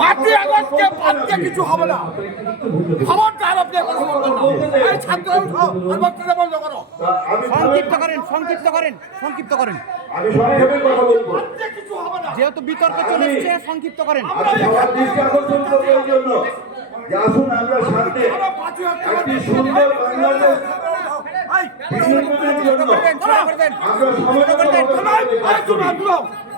পাঁচই আগস্টকে কিছু হবে না খবরদার আপনি কথা বলবেন না এই ছাত্র বন্ধ করো সংক্ষিপ্ত করেন সংক্ষিপ্ত করেন সংক্ষিপ্ত করেন আমি সংক্ষেপে কথা বলব বাদ দিয়ে কিছু হবে না যেহেতু বিতর্ক চলে এসছে সংক্ষিপ্ত করেন আসুন আমরা সামনে একটি সুন্দর বাংলাদেশ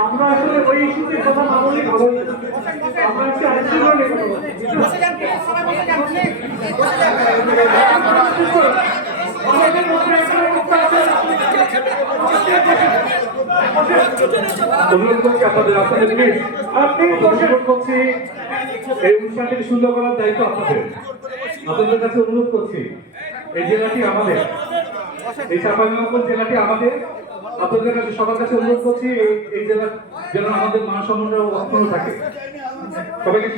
আমরা আসলে ওই ইস্যুতে কথা না বলি ভালো। আমরা একটু আইনশৃঙ্খলা বসে যান বসে আমাদের অনুরোধ করছি আপনাদের আপনাদের প্লিজ আপনি অনুরোধ করছি, এই অনুষ্ঠানটি সুন্দর করার দায়িত্ব আপনাদের। আপনাদের কাছে অনুরোধ করছি, এই জেলাটি আমাদের। এই চাঁপাইনগর জেলাটি আমাদের। আপনাদের কাছে, সবার কাছে অনুরোধ করছি, এই জেলা যেন আমাদের মান সম্মান অক্ষুণ্ণ থাকে। সবাইকে